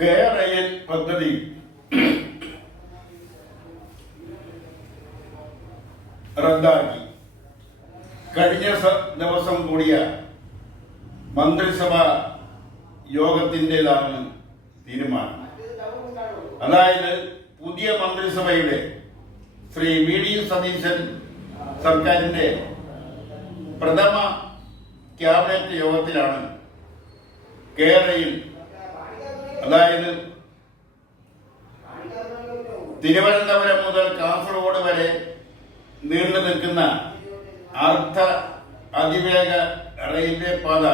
Care പദ്ധതി റദ്ദാക്കി. കഴിഞ്ഞ ദിവസം കൂടിയ മന്ത്രിസഭ യോഗത്തിൻ്റെതാണ് തീരുമാനം. അതായത് പുതിയ മന്ത്രിസഭയുടെ ശ്രീ വി ഡി സതീശൻ സർക്കാരിൻ്റെ പ്രഥമ ക്യാബിനറ്റ് യോഗത്തിലാണ് കേരളയിൽ, അതായത് തിരുവനന്തപുരം മുതൽ കാസർഗോഡ് വരെ നീണ്ടു നിൽക്കുന്ന അർദ്ധ അതിവേഗ റെയിൽവേ പാത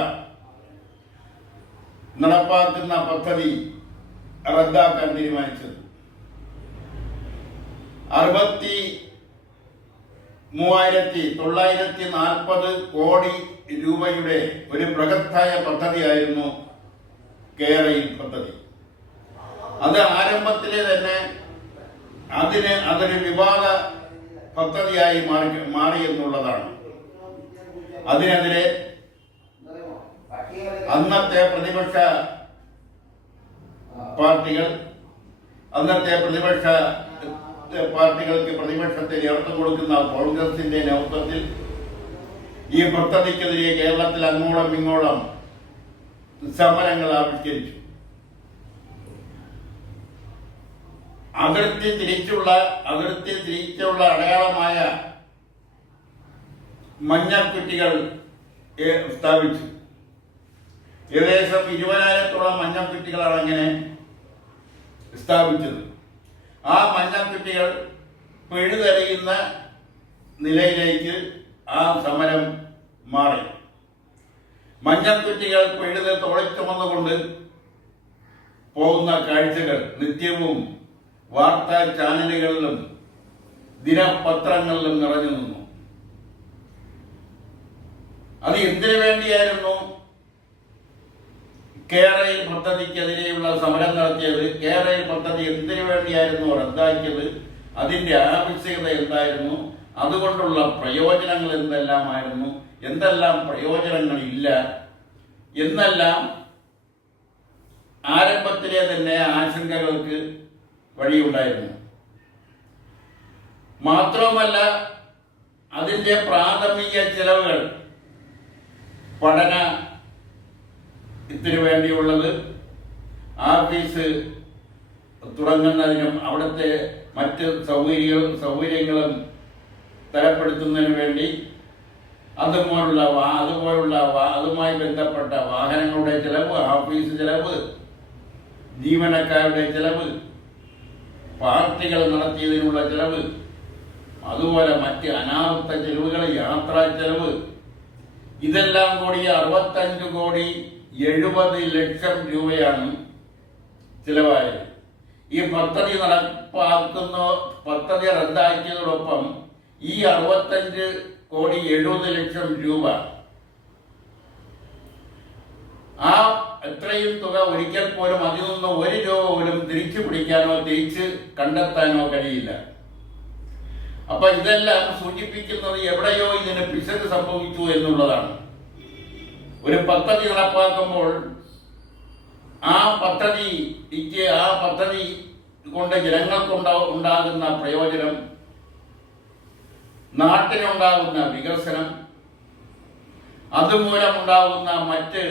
നടപ്പാക്കുന്ന പദ്ധതി റദ്ദാക്കാൻ തീരുമാനിച്ചത്. 63,940 കോടി രൂപയുടെ ഒരു ബൃഹത്തായ പദ്ധതിയായിരുന്നു കേരള പദ്ധതി. അത് ആരംഭത്തിലെ തന്നെ അതൊരു വിവാദ പദ്ധതിയായി മാറി എന്നുള്ളതാണ്. അതിനെതിരെ അന്നത്തെ പ്രതിപക്ഷ പാർട്ടികൾക്ക് പ്രതിപക്ഷത്തെ നേതൃത്വം കൊടുക്കുന്ന കോൺഗ്രസിന്റെ നേതൃത്വത്തിൽ ഈ പദ്ധതിക്കെതിരെ കേരളത്തിൽ അങ്ങോളം ഇങ്ങോളം സമരങ്ങൾ ആവിഷ്കരിച്ചു. അതിർത്തി തിരിച്ചുള്ള അടയാളമായ മഞ്ഞക്കുറ്റികൾ സ്ഥാപിച്ചു. ഏകദേശം 20,000-ഓളം മഞ്ഞക്കുറ്റികളാണ് അങ്ങനെ സ്ഥാപിച്ചത്. ആ മഞ്ഞക്കുറ്റികൾ പിഴുതെറിയുന്ന നിലയിലേക്ക് ആ സമരം മാറി. മഞ്ഞക്കുറ്റികൾ പിഴുത് തോളിച്ചുമന്നുകൊണ്ട് പോകുന്ന കാഴ്ചകൾ നിത്യവും വാർത്താ ചാനലുകളിലും ദിനപത്രങ്ങളിലും നിറഞ്ഞു നിന്നു. അത് എന്തിനു വേണ്ടിയായിരുന്നു കേരള പദ്ധതിക്കെതിരെയുള്ള സമരം നടത്തിയത്? കേരള പദ്ധതി എന്തിനു വേണ്ടിയായിരുന്നു റദ്ദാക്കിയത്? അതിന്റെ ആവശ്യകത എന്തായിരുന്നു? അതുകൊണ്ടുള്ള പ്രയോജനങ്ങൾ എന്തെല്ലാമായിരുന്നു? എന്തെല്ലാം പ്രയോജനങ്ങളില്ല എന്നെല്ലാം ആരംഭത്തിലെ തന്നെ ആശങ്കകൾക്ക് വഴിയുണ്ടായിരുന്നു. മാത്രവുമല്ല, അതിന്റെ പ്രാഥമിക ചെലവുകൾ പഠനത്തിനു വേണ്ടിയുള്ളത്, ആഫീസ് തുടങ്ങുന്നതിനും അവിടുത്തെ മറ്റ് സൗകര്യങ്ങളും തരപ്പെടുത്തുന്നതിന് വേണ്ടി അതുമായി ബന്ധപ്പെട്ട വാഹനങ്ങളുടെ ചെലവ്, ആഫീസ് ചെലവ്, ജീവനക്കാരുടെ ചെലവ്, പാർട്ടികൾ നടത്തിയതിനുള്ള ചെലവ്, അതുപോലെ മറ്റ് അനാവൃത്ത ചെലവുകൾ, യാത്രാ ചെലവ്, ഇതെല്ലാം കൂടി 65,70,00,000 രൂപയാണ് ചിലവായത്. ഈ പദ്ധതി റദ്ദാക്കിയതോടൊപ്പം ഈ 65,70,00,000 രൂപ, ആ എത്രയും തുക ഒരിക്കൽ പോലും അതിൽ നിന്ന് 1 രൂപ പോലും തിരിച്ചു പിടിക്കാനോ തിരിച്ച് കണ്ടെത്താനോ കഴിയില്ല. അപ്പൊ ഇതെല്ലാം സൂചിപ്പിക്കുന്നത് എവിടെയോ ഇതിന് പിശക് സംഭവിച്ചു എന്നുള്ളതാണ്. ഒരു പദ്ധതി നടപ്പാക്കുമ്പോൾ ആ പദ്ധതി കൊണ്ട് ജനങ്ങൾക്കുണ്ടാകുന്ന പ്രയോജനം, നാട്ടിനുണ്ടാകുന്ന വികസനം, അതുമൂലമുണ്ടാകുന്ന മറ്റ്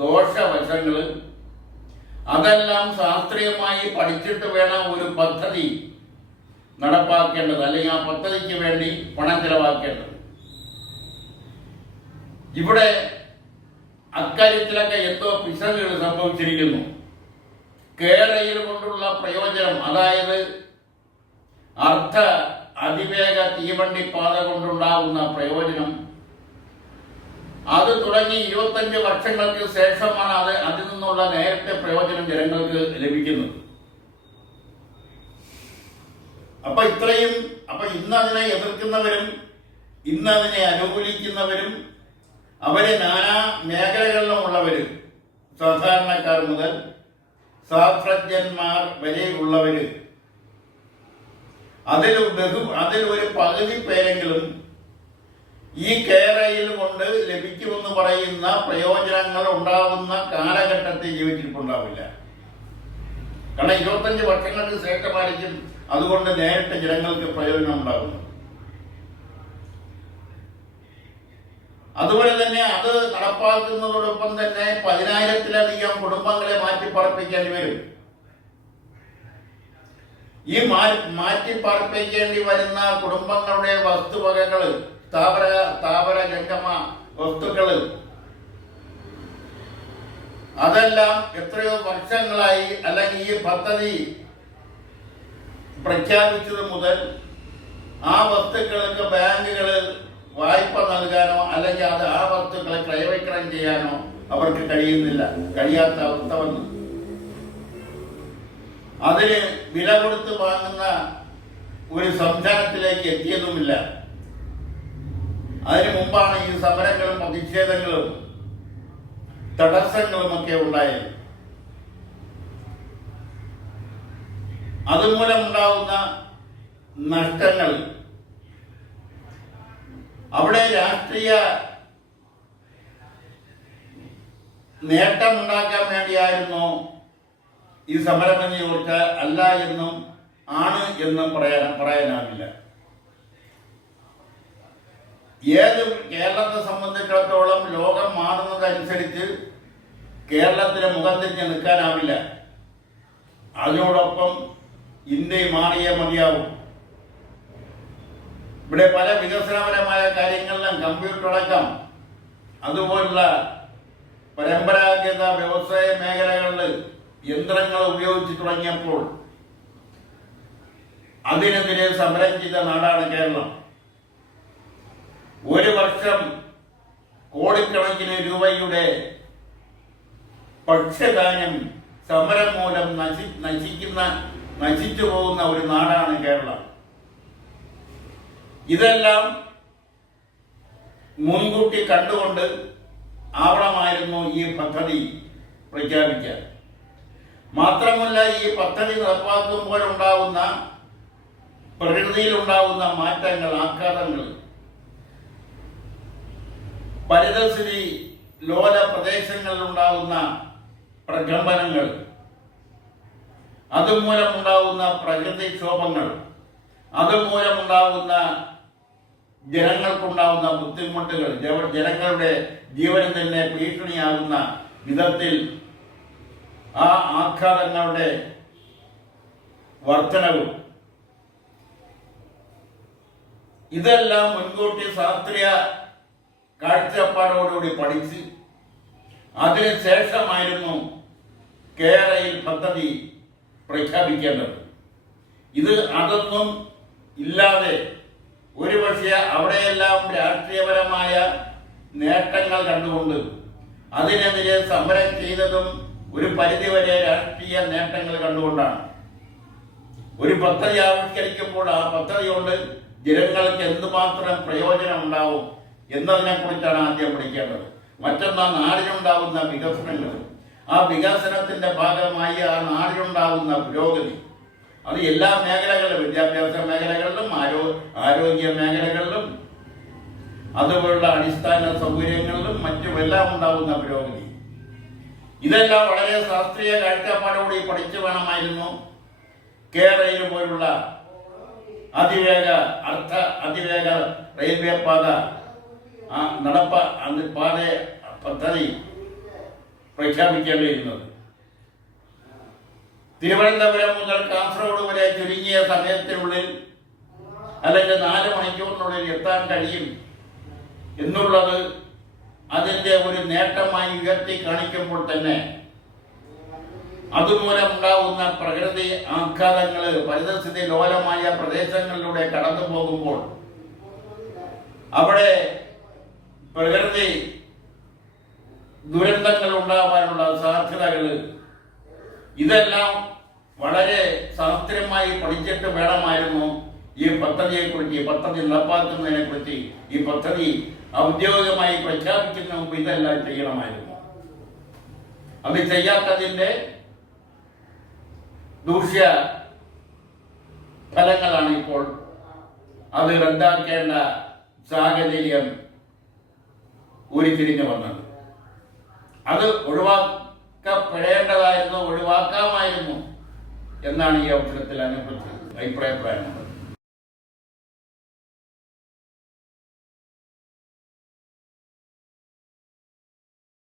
ദോഷവശങ്ങൾ, അതെല്ലാം ശാസ്ത്രീയമായി പഠിച്ചിട്ട് വേണം ഒരു പദ്ധതി നടപ്പാക്കേണ്ടത്, അല്ലെങ്കിൽ ആ പദ്ധതിക്ക് വേണ്ടി പണം ചെലവാക്കേണ്ടത്. ഇവിടെ അക്കാര്യത്തിലൊക്കെ എന്തോ പിശകുകൾ സംഭവിച്ചിരിക്കുന്നു. കേരളയിൽ കൊണ്ടുള്ള പ്രയോജനം, അതായത് അർദ്ധ അതിവേഗ തീവണ്ടി പാത കൊണ്ടുണ്ടാകുന്ന പ്രയോജനം, അത് തുടങ്ങി 25 വർഷങ്ങൾക്ക് ശേഷമാണ് അതിൽ നിന്നുള്ള നേരത്തെ പ്രയോജനം ജനങ്ങൾക്ക് ലഭിക്കുന്നത്. അപ്പൊ ഇന്നതിനെ എതിർക്കുന്നവരും ഇന്നതിനെ അനുകൂലിക്കുന്നവരും അവരെ നാനാ മേഖലകളിലുമുള്ളവരും, സാധാരണക്കാർ മുതൽ ശാസ്ത്രജ്ഞന്മാർ വരെയുള്ളവര്, അതിൽ ഒരു പകുതി പേരെങ്കിലും ഈ കേരളയിൽ കൊണ്ട് ലഭിക്കുമെന്ന് പറയുന്ന പ്രയോജനങ്ങൾ ഉണ്ടാകുന്ന കാലഘട്ടത്തിൽ ജീവിച്ചിട്ടുണ്ടാവില്ല. കാരണം 25 വർഷങ്ങൾക്ക് ശേഷമായിരിക്കും അതുകൊണ്ട് നേരിട്ട് ജനങ്ങൾക്ക് പ്രയോജനം ഉണ്ടാകുന്നത്. അതുപോലെ തന്നെ അത് നടപ്പാക്കുന്നതോടൊപ്പം തന്നെ 10,000-ലധികം കുടുംബങ്ങളെ മാറ്റിപ്പാർപ്പിക്കേണ്ടി വരും. ഈ മാറ്റിപ്പാർപ്പിക്കേണ്ടി വരുന്ന കുടുംബങ്ങളുടെ വസ്തുവകകള്, സ്ഥാപന ജംഗമ വസ്തുക്കള്, അതെല്ലാം എത്രയോ വർഷങ്ങളായി, അല്ലെങ്കിൽ ഈ പദ്ധതി പ്രഖ്യാപിച്ചത് മുതൽ ആ വസ്തുക്കൾക്ക് ബാങ്കുകള് വായ്പ നൽകാനോ അല്ലെങ്കിൽ ആ വസ്തുക്കളെ ക്രയവിക്രയം ചെയ്യാനോ അവർക്ക് കഴിയാത്ത അവസ്ഥ വന്നു. അതിന് വില കൊടുത്ത് വാങ്ങുന്ന ഒരു സംവിധാനത്തിലേക്ക് എത്തിയതുമില്ല. അതിനു മുമ്പാണ് ഈ സമരങ്ങളും പ്രതിഷേധങ്ങളും തടസ്സങ്ങളുമൊക്കെ ഉണ്ടായത്. അതുമൂലമുണ്ടാവുന്ന നഷ്ടങ്ങൾ, അവിടെ രാഷ്ട്രീയ നേട്ടമുണ്ടാക്കാൻ വേണ്ടിയായിരുന്നു ഈ സമരമെന്ന് ചോദിച്ചാൽ അല്ല എന്നും ആണ് എന്നും പറയാനാവില്ല. കേരളത്തെ സംബന്ധിച്ചിടത്തോളം ലോകം മാറുന്നതനുസരിച്ച് കേരളത്തിന് മുഖം തിരിഞ്ഞ് നിൽക്കാനാവില്ല. അതിനോടൊപ്പം ഇന്ത്യ മാറിയേ മതിയാവും. ഇവിടെ പല വികസനപരമായ കാര്യങ്ങളിലും കമ്പ്യൂട്ടർ അടക്കം അതുപോലുള്ള പരമ്പരാഗത വ്യവസായ മേഖലകളിൽ യന്ത്രങ്ങൾ ഉപയോഗിച്ച് തുടങ്ങിയപ്പോൾ അതിനെതിരെ സമരം ചെയ്ത നാടാണ് കേരളം. ഒരു വർഷം കോടിക്കണക്കിന് രൂപയുടെ ഭക്ഷ്യധാന്യം സമരം മൂലം നശിച്ചു പോകുന്ന ഒരു നാടാണ് കേരളം. ഇതെല്ലാം മുൻകൂട്ടി കണ്ടുകൊണ്ട് ആവണമായിരുന്നു ഈ പദ്ധതി പ്രഖ്യാപിക്കാൻ. മാത്രമല്ല, ഈ പദ്ധതി നടപ്പാക്കുമ്പോഴുണ്ടാവുന്ന പ്രകൃതിയിലുണ്ടാവുന്ന മാറ്റങ്ങൾ, ആഘാതങ്ങൾ, പരിതസ്ഥിതി ലോല പ്രദേശങ്ങളിലുണ്ടാവുന്ന പ്രകമ്പനങ്ങൾ, അതുമൂലമുണ്ടാവുന്ന പ്രകൃതിക്ഷോഭങ്ങൾ, അതുമൂലമുണ്ടാവുന്ന ജനങ്ങൾക്കുണ്ടാവുന്ന ബുദ്ധിമുട്ടുകൾ, ജനങ്ങളുടെ ജീവന് തന്നെ ഭീഷണിയാകുന്ന വിധത്തിൽ ആ ആഘാതങ്ങളുടെ വർധനവും, ഇതെല്ലാം മുൻകൂട്ടി ശാസ്ത്രീയ കാഴ്ചപ്പാടോടുകൂടി പഠിച്ച് അതിനുശേഷമായിരുന്നു കേരളയിൽ പദ്ധതി പ്രഖ്യാപിക്കേണ്ടത്. അതൊന്നും ഇല്ലാതെ ഒരുപക്ഷെ അവിടെയെല്ലാം രാഷ്ട്രീയപരമായ നേട്ടങ്ങൾ കണ്ടുകൊണ്ട് അതിനെതിരെ സമരം ചെയ്തതും ഒരു പരിധിവരെ രാഷ്ട്രീയ നേട്ടങ്ങൾ കണ്ടുകൊണ്ടാണ്. ഒരു പദ്ധതി ആവിഷ്കരിക്കുമ്പോൾ ആ പദ്ധതി കൊണ്ട് ജനങ്ങൾക്ക് എന്തുമാത്രം പ്രയോജനം ഉണ്ടാവും എന്നതിനെ കുറിച്ചാണ് ആദ്യം പഠിക്കേണ്ടത്. മറ്റൊന്ന്, നാടിനുണ്ടാവുന്ന വികസനങ്ങൾ, ആ വികസനത്തിന്റെ ഭാഗമായി ആ നാടിനുണ്ടാവുന്ന പുരോഗതി, അത് എല്ലാ മേഖലകളിലും, വിദ്യാഭ്യാസ മേഖലകളിലും ആരോഗ്യ മേഖലകളിലും അതുപോലുള്ള അടിസ്ഥാന സൗകര്യങ്ങളിലും മറ്റുമെല്ലാം ഉണ്ടാവുന്ന പുരോഗതി, ഇതെല്ലാം വളരെ ശാസ്ത്രീയ കാഴ്ചപ്പാടോടെ പഠിച്ചു വേണമായിരുന്നു കേരളയിൽ പോലുള്ള അതിവേഗ റെയിൽവേ പാത പാത പദ്ധതി പ്രഖ്യാപിക്കേണ്ടിയിരുന്നത്. തിരുവനന്തപുരം മുതൽ കാസർഗോഡ് വരെ ചുരുങ്ങിയ സമയത്തിനുള്ളിൽ അല്ലെങ്കിൽ 4 മണിക്കൂറിനുള്ളിൽ എത്താൻ കഴിയും എന്നുള്ളത് അതിന്റെ ഒരു നേട്ടമായി ഉയർത്തി കാണിക്കുമ്പോൾ തന്നെ അതുമൂലം ഉണ്ടാവുന്ന പ്രകൃതി ആഘാതങ്ങൾ, പരിതസ്ഥിതി ലോലമായ പ്രദേശങ്ങളിലൂടെ കടന്നു പോകുമ്പോൾ അവിടെ പ്രകൃതി ദുരന്തങ്ങൾ ഉണ്ടാവാനുള്ള സാധ്യതകൾ, ഇതെല്ലാം വളരെ ശാസ്ത്രീയമായി പഠിച്ചിട്ട് വേണമായിരുന്നു ഈ പദ്ധതിയെക്കുറിച്ച്, ഈ പദ്ധതി നടപ്പാക്കുന്നതിനെ കുറിച്ച്, ഈ പദ്ധതി ഔദ്യോഗികമായി പ്രഖ്യാപിക്കുന്നതിന് മുമ്പ് ഇതെല്ലാം ചെയ്യണമായിരുന്നു. അത് ചെയ്യാത്തതിന്റെ ദൂഷ്യ ഫലങ്ങളാണ് ഇപ്പോൾ അത് റദ്ദാക്കേണ്ട സാഹചര്യം ഉരുത്തിരിഞ്ഞു വന്നത്. അത് ഒഴിവാക്കപ്പെടേണ്ടതായിരുന്നു, ഒഴിവാക്കാമായിരുന്നു. എന്നാണ് ഈ അവസരത്തിൽ അതിനെക്കുറിച്ച് അഭിപ്രായപ്രകടനം.